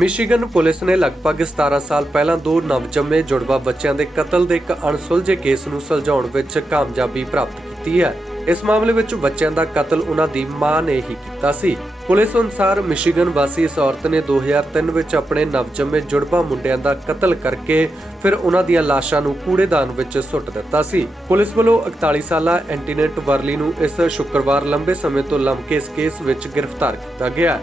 Michigan police ਨੇ ਲਗਭਗ 17 ਸਾਲ ਪਹਿਲਾਂ ਦੋ ਨਵਜੰਮੇ ਜੁੜਵਾ ਬੱਚਿਆਂ ਦੇ ਕਤਲ ਦੇ ਇੱਕ ਅਣਸੁਲਝੇ ਕੇਸ ਨੂੰ ਸੁਲਝਾਉਣ ਵਿੱਚ ਕਾਮਯਾਬੀ ਪ੍ਰਾਪਤ ਕੀਤੀ ਹੈ। ਇਸ ਮਾਮਲੇ ਵਿੱਚ ਬੱਚਿਆਂ ਦਾ ਕਤਲ ਉਹਨਾਂ ਦੀ ਮਾਂ ਨੇ ਹੀ ਕੀਤਾ ਸੀ। ਪੁਲਿਸ ਅਨੁਸਾਰ ਮਿਸ਼ੀਗਨ ਵਾਸੀ ਇਸ ਔਰਤ ਨੇ 2003 ਵਿੱਚ ਆਪਣੇ ਨਵਜੰਮੇ ਜੁੜਵਾ ਮੁੰਡਿਆਂ ਦਾ ਕਤਲ ਕਰਕੇ ਫਿਰ ਉਹਨਾਂ ਦੀਆਂ ਲਾਸ਼ਾਂ ਨੂੰ ਕੂੜੇਦਾਨ ਵਿੱਚ ਸੁੱਟ ਦਿੱਤਾ ਸੀ। ਪੁਲਿਸ ਵੱਲੋਂ 41 ਸਾਲਾ ਐਂਟੀਨੇਟ ਵਰਲੀ ਨੂੰ ਇਸ ਸ਼ੁੱਕਰਵਾਰ ਲੰਬੇ ਸਮੇਂ ਤੋਂ ਲਮਕੇ ਇਸ ਕੇਸ ਵਿੱਚ ਗ੍ਰਿਫਤਾਰ ਕੀਤਾ ਗਿਆ।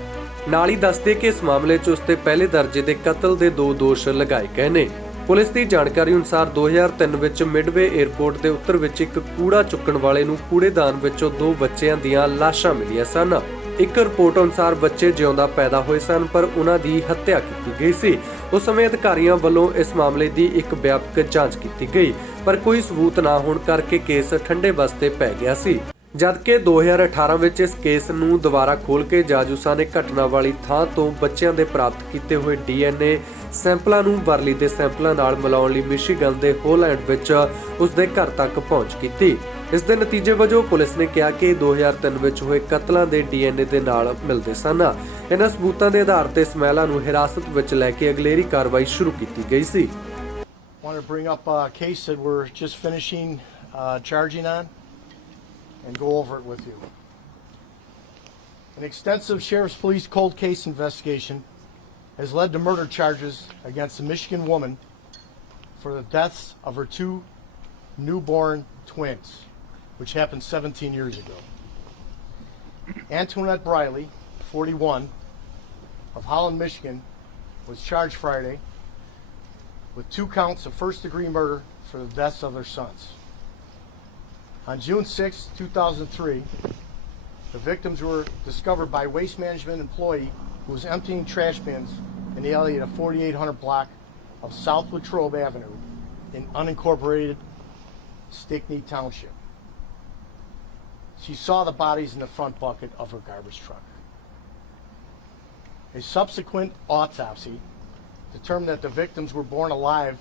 ਨਾਲ ਹੀ ਦੱਸਦੇ ਕਿ ਇਸ ਮਾਮਲੇ 'ਚ ਉਸ ਤੇ ਪਹਿਲੇ ਦਰਜੇ ਦੇ ਕਤਲ ਦੇ 2 ਦੋਸ਼ ਲਗਾਏ ਗਏ ਨੇ। ਪੁਲਿਸ ਦੀ ਜਾਣਕਾਰੀ ਅਨੁਸਾਰ 2003 ਵਿੱਚ ਮਿਡਵੇ 에ਅਰਪੋਰਟ ਦੇ ਉੱਤਰ ਵਿੱਚ ਇੱਕ ਕੂੜਾ ਚੁੱਕਣ ਵਾਲੇ ਨੂੰ ਕੂੜੇਦਾਨ ਵਿੱਚੋਂ 2 ਬੱਚਿਆਂ ਦੀਆਂ ਲਾਸ਼ਾਂ ਮਿਲੀਆਂ ਸਨ। ਇੱਕ ਰਿਪੋਰਟ ਅਨੁਸਾਰ ਬੱਚੇ ਜਿਉਂਦਾ ਪੈਦਾ ਹੋਏ ਸਨ ਪਰ ਉਹਨਾਂ ਦੀ ਹੱਤਿਆ ਕੀਤੀ ਗਈ ਸੀ। ਉਸ ਸਮੇਂ ਅਧਿਕਾਰੀਆਂ ਵੱਲੋਂ ਇਸ ਮਾਮਲੇ ਦੀ ਇੱਕ ਵਿਆਪਕ ਜਾਂਚ ਕੀਤੀ ਗਈ ਪਰ ਕੋਈ ਸਬੂਤ ਨਾ ਹੋਣ ਕਰਕੇ ਕੇਸ ਠੰਡੇ ਬਸਤੇ ਪੈ ਗਿਆ ਸੀ। ਜਦਕਿ 2018 ਵਿੱਚ ਇਸ ਕੇਸ ਨੂੰ ਦੁਬਾਰਾ ਖੋਲ੍ਹ ਕੇ ਜਾਜੂਸਾਂ ਨੇ ਘਟਨਾ ਵਾਲੀ ਥਾਂ ਤੋਂ ਬੱਚਿਆਂ ਦੇ ਪ੍ਰਾਪਤ ਕੀਤੇ ਹੋਏ DNA ਸੈਂਪਲਾਂ ਨੂੰ ਵਰਲੀ ਦੇ ਸੈਂਪਲਾਂ ਨਾਲ ਮਿਲਾਉਣ ਲਈ ਮਿਸ਼ੀਗਨ ਦੇ ਹੋਲੈਂਡ ਵਿੱਚ ਉਸ ਦੇ ਘਰ ਤੱਕ ਪਹੁੰਚ ਕੀਤੀ। ਇਸ ਦੇ ਨਤੀਜੇ ਵਜੋਂ ਪੁਲਿਸ ਨੇ ਕਿਹਾ ਕਿ 2003 ਵਿੱਚ ਹੋਏ ਕਤਲਾਂ ਦੇ DNA ਦੇ ਨਾਲ ਮਿਲਦੇ ਸਨ। ਇਹਨਾਂ ਸਬੂਤਾਂ ਦੇ ਆਧਾਰ ਤੇ ਇਸ ਮਹਿਲਾ ਨੂੰ ਹਿਰਾਸਤ ਵਿੱਚ ਲੈ ਕੇ ਅਗਲੇਰੀ ਕਾਰਵਾਈ ਸ਼ੁਰੂ ਕੀਤੀ ਗਈ ਸੀ। Want to bring up a case that we're just finishing charging on and go over it with you. An extensive Sheriff's Police cold case investigation has led to murder charges against a Michigan woman for the deaths of her 2 newborn twins, which happened 17 years ago. Antoinette Briley, 41, of Holland, Michigan, was charged Friday with 2 counts of first-degree murder for the deaths of their sons. On June 6, 2003, the victims were discovered by a waste management employee who was emptying trash bins in the alley at a 4800 block of South Latrobe Avenue in unincorporated Stickney Township. She saw the bodies in the front bucket of her garbage truck. A subsequent autopsy determined that the victims were born alive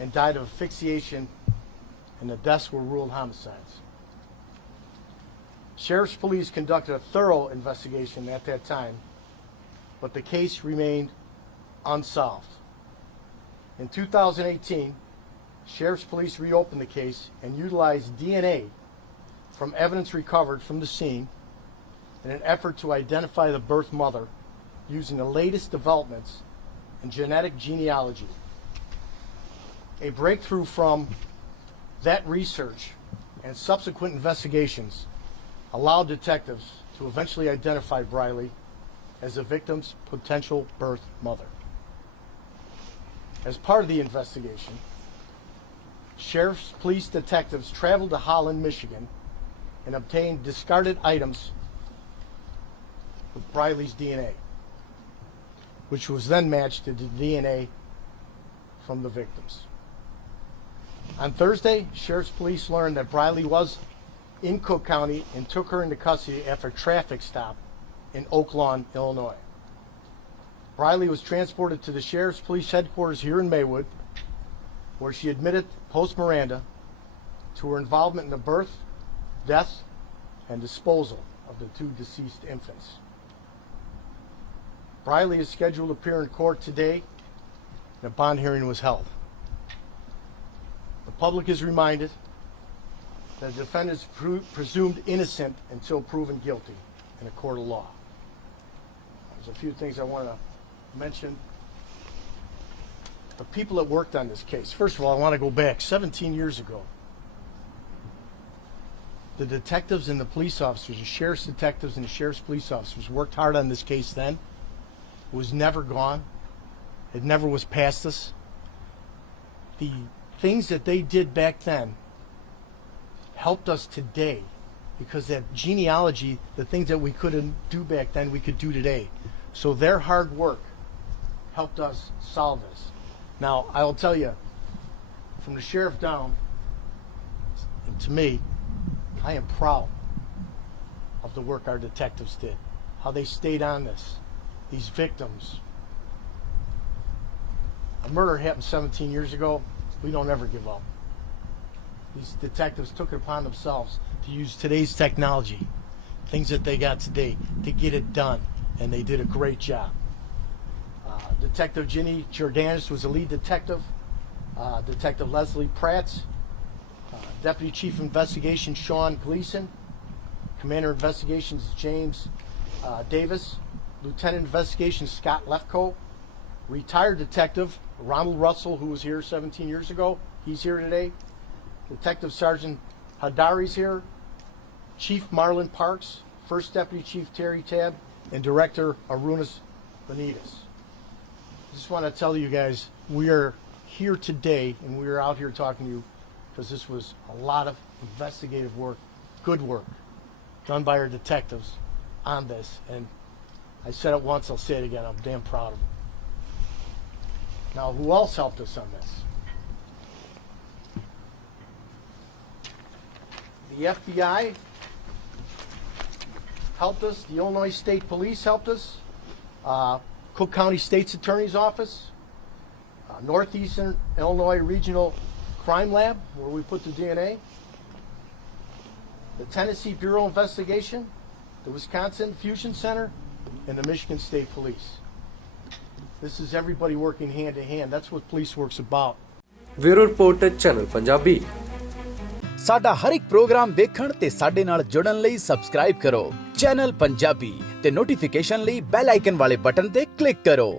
and died of asphyxiation, and the deaths were ruled homicides. Sheriff's Police conducted a thorough investigation at that time, but the case remained unsolved. In 2018, Sheriff's Police reopened the case and utilized DNA from evidence recovered from the scene in an effort to identify the birth mother using the latest developments in genetic genealogy. A breakthrough from that research and subsequent investigations allowed detectives to eventually identify Briley as the victim's potential birth mother. As part of the investigation, Sheriff's Police detectives traveled to Holland, Michigan, and obtained discarded items with Briley's DNA, which was then matched to the DNA from the victims. On Thursday, Sheriff's Police learned that Briley was in Cook County and took her into custody after a traffic stop in Oak Lawn, Illinois. Briley was transported to the Sheriff's Police headquarters here in Maywood, where she admitted post-Miranda to her involvement in the birth, death, and disposal of the 2 deceased infants. Briley is scheduled to appear in court today, and a bond hearing was held. The public is reminded that the defendant is presumed innocent until proven guilty in a court of law. There's a few things I want to mention. The people that worked on this case. First of all, I want to go back 17 years ago. The detectives and the police officers, the sheriff's detectives and the sheriff's police officers worked hard on this case then. It was never gone. It never was past us. The things that they did back then helped us today because that genealogy, the things that we couldn't do back then, we could do today. So their hard work helped us solve this. Now, I will tell you, from the sheriff down, and to me, I am proud of the work our detectives did, how they stayed on this, these victims. A murder happened 17 years ago. We don't ever give up. These detectives took it upon themselves to use today's technology, things that they got today, to get it done, and they did a great job. Detective Ginny Jordanis was the lead detective. Detective Leslie Pratz. Deputy Chief of Investigation Sean Gleason. Commander of Investigations James Davis. Lieutenant of Investigations Scott Lefko. Retired Detective Ronald Russell, who was here 17 years ago. He's here today. Detective Sergeant Hadari's here. Chief Marlon Parks. First Deputy Chief Terry Tabb. And Director Arunas Benitez. I just want to tell you guys, we are here today, and we are out here talking to you because this was a lot of investigative work, good work, done by our detectives on this. And I said it once, I'll say it again, I'm damn proud of them. Now, who else helped us on this? The FBI helped us. The Illinois State Police helped us. Cook County State's Attorney's Office. Northeastern Illinois Regional Crime Lab, where we put the DNA. The Tennessee Bureau of Investigation. The Wisconsin Fusion Center. And the Michigan State Police. This is everybody working hand in hand. That's what police work's about. Bureau report channel Punjabi. ਸਾਡਾ ਹਰ ਇੱਕ programme ਵੇਖਣ ਤੇ ਸਾਡੇ ਨਾਲ ਜੁੜਨ ਲਈ subscribe ਕਰੋ channel Punjabi ਤੇ ਨੋਟੀਫਿਕੇਸ਼ਨ ਲਈ ਬੈਲ ਆਈਕਨ ਵਾਲੇ ਬਟਨ ਤੇ ਕਲਿੱਕ ਕਰੋ।